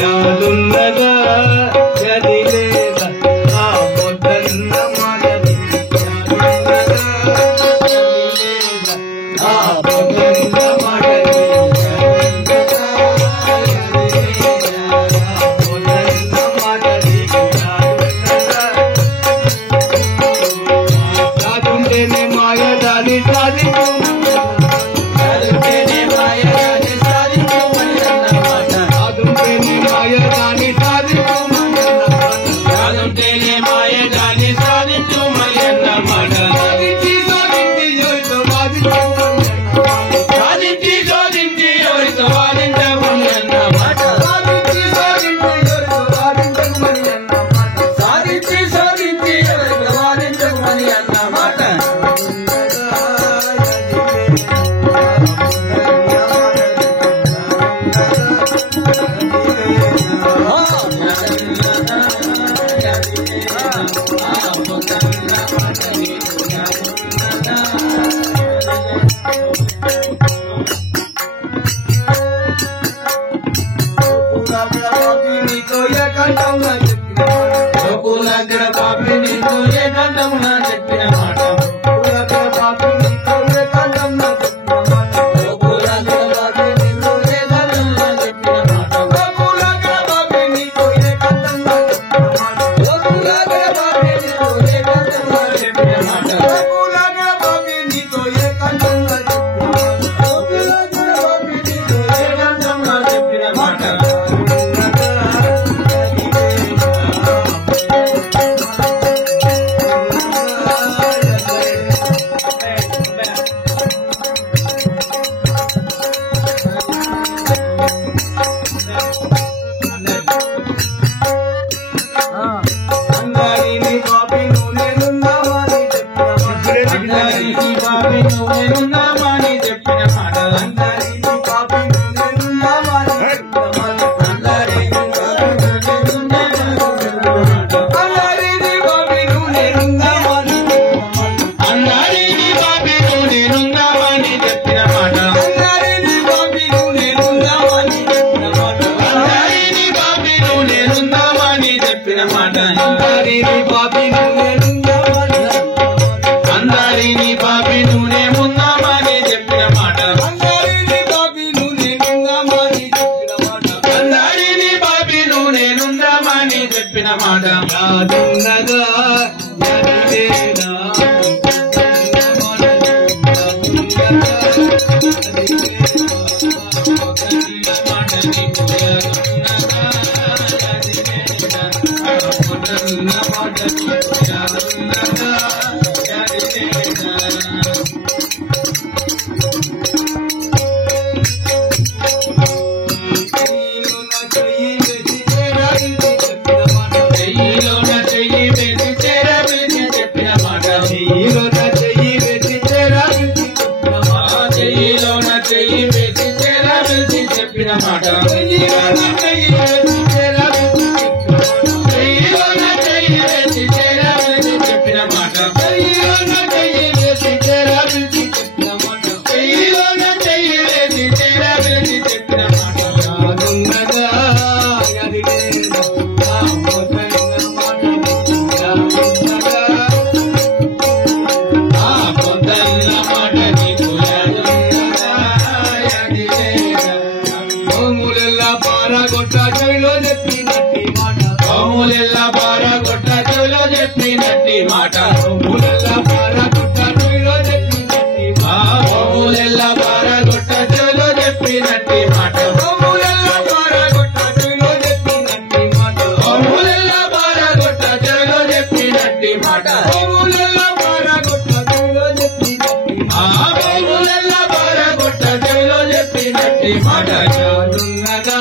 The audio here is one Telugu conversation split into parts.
యాదున్నదా గది లేదా ఆ పొద్దన్న మాటది ఆ పొద్దన్న మాటది సాధుంటేనే మాయదాని సాధించు సాధుంటేనే మాయదాని సాధించుమని అన్నమాట సాధుంటేనే మాయదాని సాధించుమని అన్నమాట సాధుంటేనే మాయదాని సాధించుమని అన్నమాట సాధించి సాధించి ఎవరితో వాదించమని అన్నమాట సాధించి సాధించి ఎవరితో వాదించమని అన్నమాట లోకులగ్గర పాపి నీతో ఏ కంఠమున చెప్పిన మాట లోకులగ్గర పాపి నీతో ఏ కంఠమున చెప్పిన మాట లోకులగ్గర పాపి నీతో ఏ కంఠమున చెప్పిన మాట లోకులగ్గర పాపి నీతో ఏ కంఠమున చెప్పిన మాట లోకులగ్గర పాపి నీతో ఏ కంఠమున చెప్పిన మాట లోకులగ్గర పాపి నీతో ఏ కంఠమున చెప్పిన మాట లోకులగ్గర పాపి నీతో ఏ కంఠమున చెప్పిన మాట అందరిని పాపి నువ్వేనున్నామని చెప్పిన మాట అందరిని పాపి నువ్వేనున్నామని అందరిని పాపి నువ్వేనున్నామని అందరిని పాపి నువ్వేనున్నామని చెప్పిన మాట అందరిని పాపి నువ్వేనున్నామని చెప్పిన మాట అందరిని పాపి నువ్వేనున్నామని చెప్పిన మాట అందరిని పాపి నువ్వేనున్నామని అందరిని పాపి నూనె ముందామని చెప్పిన మాట అందరిని పాపి నూనె ముందామని చెప్పిన మాట అందరిని పాపి నూనె నుందామని చెప్పిన మాట యాదున్నదా యాదులేదా చెప్పిన మాట ఓములెల్లా పారగొట్ట చెవిలో చెప్పినట్టి మాట ఓములెల్లా పారగొట్ట చెవిలో చెప్పినట్టి ఓములెల్లా పారగొట్ట చెవిలో చెప్పినట్టి మాట ఓములెల్లా పారగొట్ట చెవిలో చెప్పినట్టి మాట ఓములెల్లా పారగొట్ట చెవిలో చెప్పినట్టి మాట ఓములెల్లా పారగొట్ట చెవిలో చెప్పినట్టి ఓములెల్లా పారగొట్ట చెవిలో చెప్పినట్టి మాట యాదున్నదా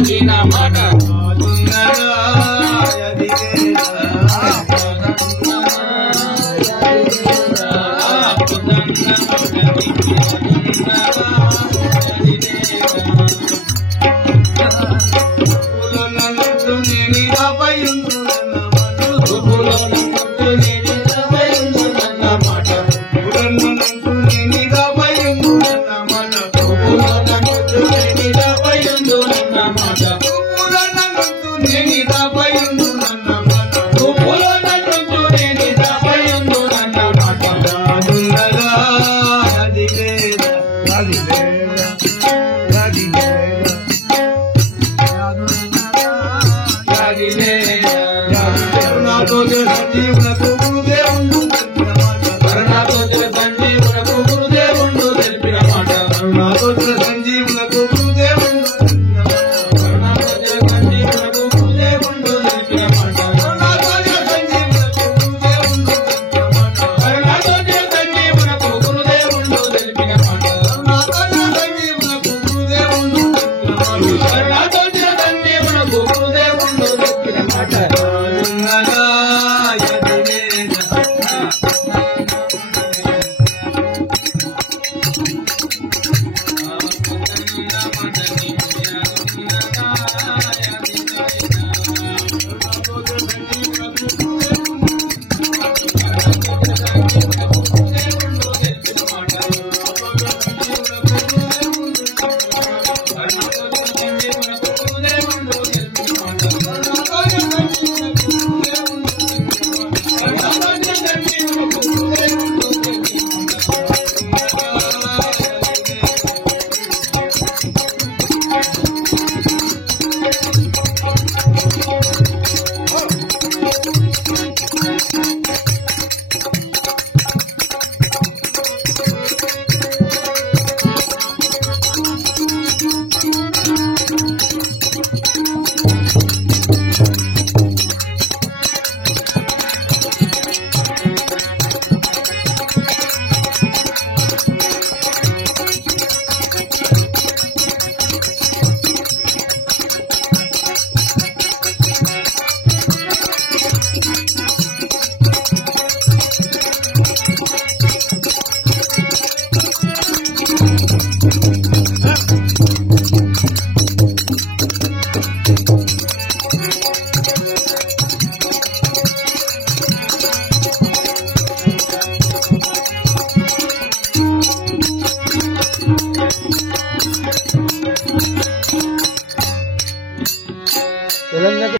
చీనా మాట